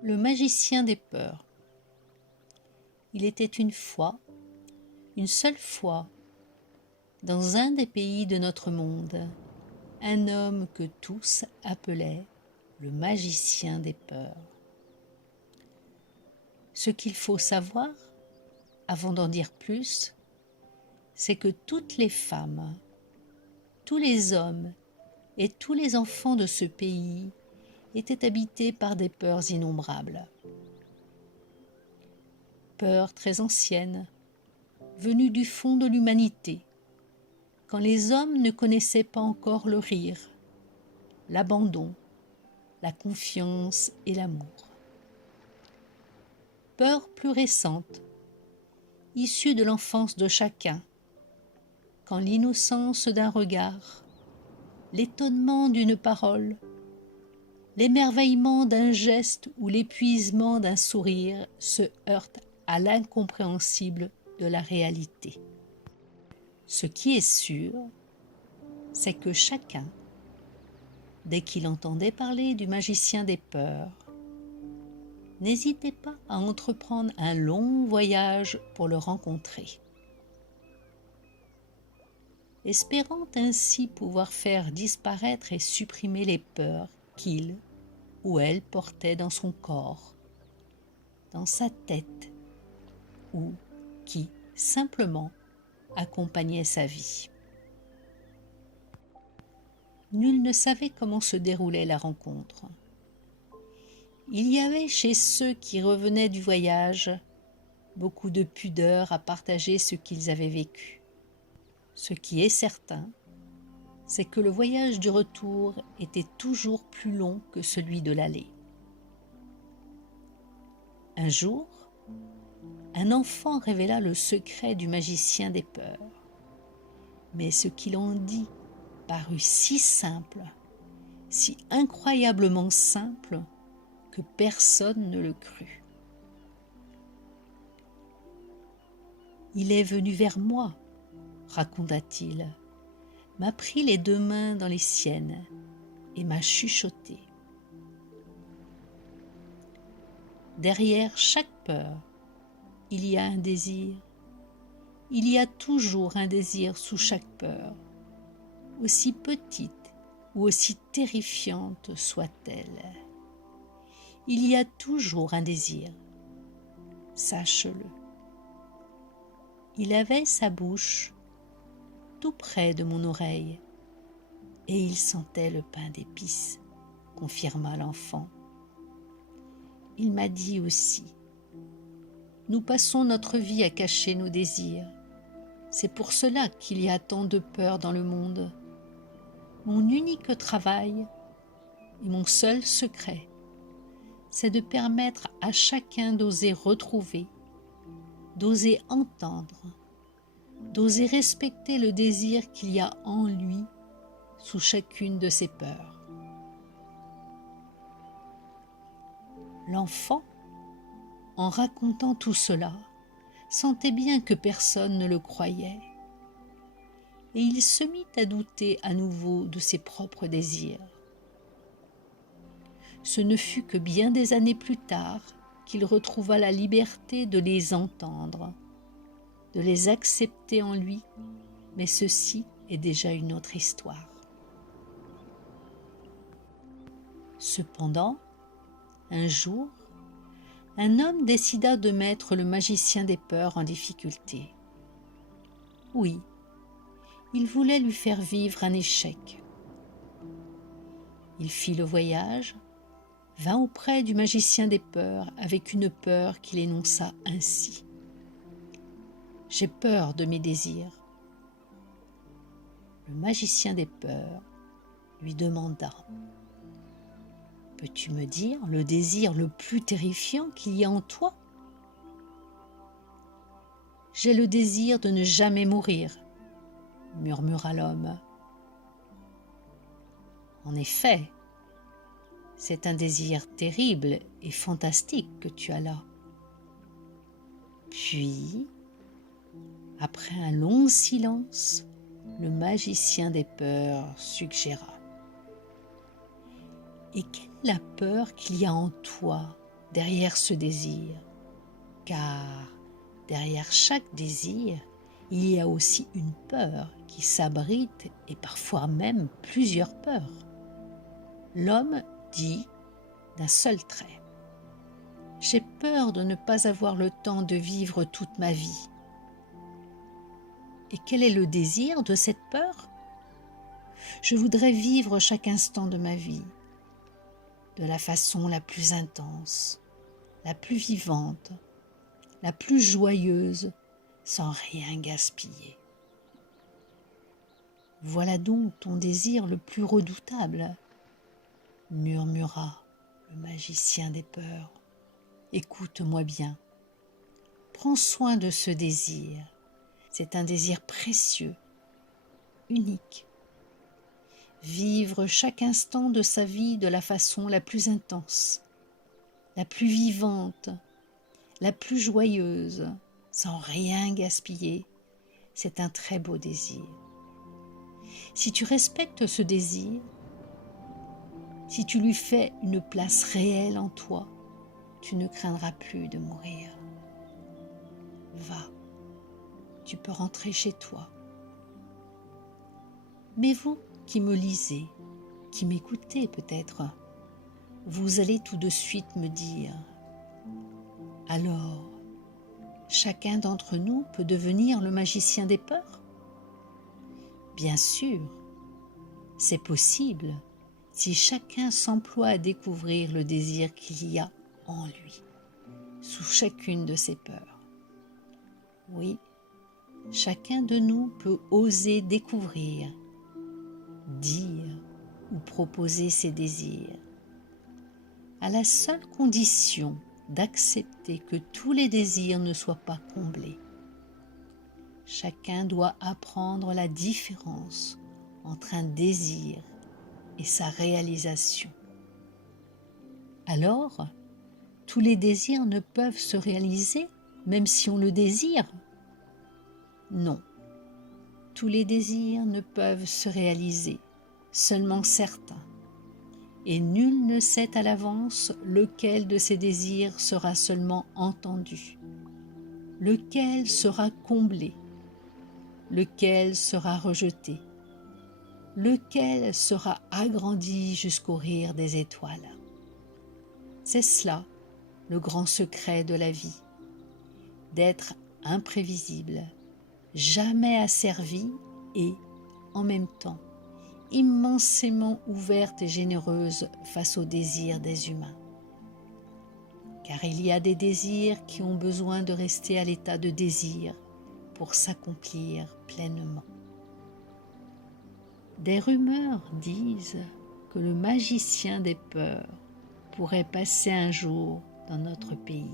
Le magicien des peurs. Il était une fois, une seule fois, dans un des pays de notre monde, un homme que tous appelaient le magicien des peurs. Ce qu'il faut savoir, avant d'en dire plus, c'est que toutes les femmes, tous les hommes et tous les enfants de ce pays étaient habités par des peurs innombrables. Peurs très anciennes, venues du fond de l'humanité, quand les hommes ne connaissaient pas encore le rire, l'abandon, la confiance et l'amour. Peurs plus récentes, issues de l'enfance de chacun, quand l'innocence d'un regard, l'étonnement d'une parole, l'émerveillement d'un geste ou l'épuisement d'un sourire se heurtent à l'incompréhensible de la réalité. Ce qui est sûr, c'est que chacun, dès qu'il entendait parler du magicien des peurs, n'hésitait pas à entreprendre un long voyage pour le rencontrer. Espérant ainsi pouvoir faire disparaître et supprimer les peurs qu'il ou elle portait dans son corps, dans sa tête, ou qui, simplement, accompagnaient sa vie. Nul ne savait comment se déroulait la rencontre. Il y avait chez ceux qui revenaient du voyage beaucoup de pudeur à partager ce qu'ils avaient vécu. Ce qui est certain, c'est que le voyage du retour était toujours plus long que celui de l'aller. Un jour, un enfant révéla le secret du magicien des peurs. Mais ce qu'il en dit parut si simple, si incroyablement simple, que personne ne le crut. « Il est venu vers moi, raconta-t-il, m'a pris les deux mains dans les siennes et m'a chuchoté. Derrière chaque peur, il y a un désir. Il y a toujours un désir sous chaque peur, aussi petite ou aussi terrifiante soit-elle. Il y a toujours un désir, sache-le. Il avait sa bouche tout près de mon oreille, et il sentait le pain d'épices, confirma l'enfant. Il m'a dit aussi, nous passons notre vie à cacher nos désirs. C'est pour cela qu'il y a tant de peur dans le monde. Mon unique travail et mon seul secret, c'est de permettre à chacun d'oser retrouver, d'oser entendre, d'oser respecter le désir qu'il y a en lui sous chacune de ses peurs. L'enfant, en racontant tout cela, sentait bien que personne ne le croyait, et il se mit à douter à nouveau de ses propres désirs. Ce ne fut que bien des années plus tard qu'il retrouva la liberté de les entendre, de les accepter en lui, mais ceci est déjà une autre histoire. Cependant, un jour, un homme décida de mettre le magicien des peurs en difficulté. Oui, il voulait lui faire vivre un échec. Il fit le voyage, vint auprès du magicien des peurs avec une peur qu'il énonça ainsi. « J'ai peur de mes désirs. » Le magicien des peurs lui demanda « Peux-tu me dire le désir le plus terrifiant qu'il y a en toi ?»« J'ai le désir de ne jamais mourir, » murmura l'homme. « En effet, c'est un désir terrible et fantastique que tu as là. » Puis, après un long silence, le magicien des peurs suggéra. « Et quelle est la peur qu'il y a en toi derrière ce désir, car derrière chaque désir, il y a aussi une peur qui s'abrite et parfois même plusieurs peurs. L'homme dit d'un seul trait: j'ai peur de ne pas avoir le temps de vivre toute ma vie. Et quel est le désir de cette peur? Je voudrais vivre chaque instant de ma vie de la façon la plus intense, la plus vivante, la plus joyeuse, sans rien gaspiller. Voilà donc ton désir le plus redoutable, murmura le magicien des peurs. Écoute-moi bien, prends soin de ce désir, c'est un désir précieux, unique. Vivre chaque instant de sa vie de la façon la plus intense, la plus vivante, la plus joyeuse, sans rien gaspiller, c'est un très beau désir. Si tu respectes ce désir, si tu lui fais une place réelle en toi, tu ne craindras plus de mourir. Va, tu peux rentrer chez toi. Mais vous qui me lisez, qui m'écoutez peut-être, vous allez tout de suite me dire: alors, chacun d'entre nous peut devenir le magicien des peurs? Bien sûr, c'est possible si chacun s'emploie à découvrir le désir qu'il y a en lui, sous chacune de ses peurs. Oui, chacun de nous peut oser découvrir, dire ou proposer ses désirs, à la seule condition d'accepter que tous les désirs ne soient pas comblés. Chacun doit apprendre la différence entre un désir et sa réalisation. Alors, tous les désirs ne peuvent se réaliser même si on le désire? Non, tous les désirs ne peuvent se réaliser, seulement certains. Et nul ne sait à l'avance lequel de ces désirs sera seulement entendu, lequel sera comblé, lequel sera rejeté, lequel sera agrandi jusqu'au rire des étoiles. C'est cela, le grand secret de la vie, d'être imprévisible, jamais asservie et, en même temps, immensément ouverte et généreuse face aux désirs des humains. Car il y a des désirs qui ont besoin de rester à l'état de désir pour s'accomplir pleinement. Des rumeurs disent que le magicien des peurs pourrait passer un jour dans notre pays.